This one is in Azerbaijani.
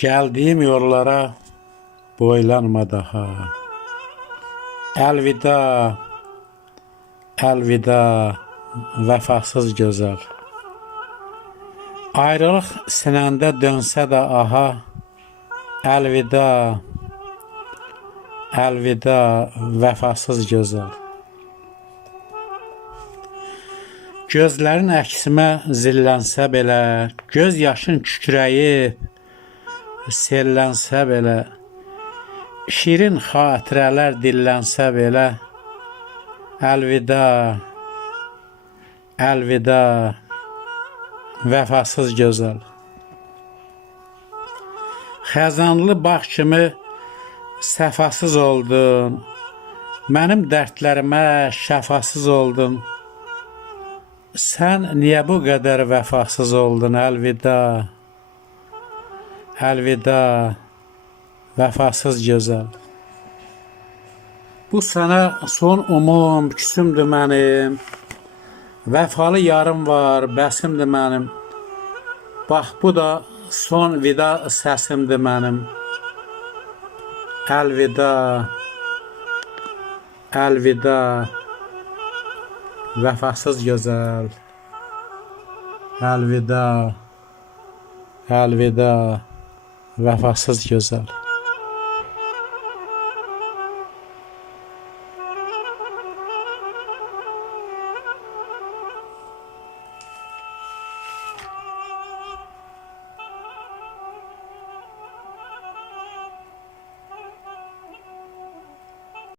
Gəldiyim yollara boylanma daha. Əlvida, əlvida, vəfasız gözəl. Ayrılıq sinəndə dönsə də aha, əlvida, əlvida, vəfasız gözəl. Gözlərin əksimə zillənsə belə, göz yaşın kükrəyib, sellənsə belə, şirin xatirələr dillənsə belə, əlvida, əlvida, vəfasız gözəl. Xəzanlı bağ kimi səfasız oldun, mənim dərdlərimə şəfasız oldun. Sən niyə bu qədər vəfasız oldun? Əlvida, əlvida, vəfasız gözəl. Bu sənə son umum, küsümdür mənim. Vəfalı yarım var, bəsimdir mənim. Bax, bu da son vida səsimdir mənim. Əlvida, əlvida, vəfasız gözəl. Əlvida, əlvida, vəfasız gözəl.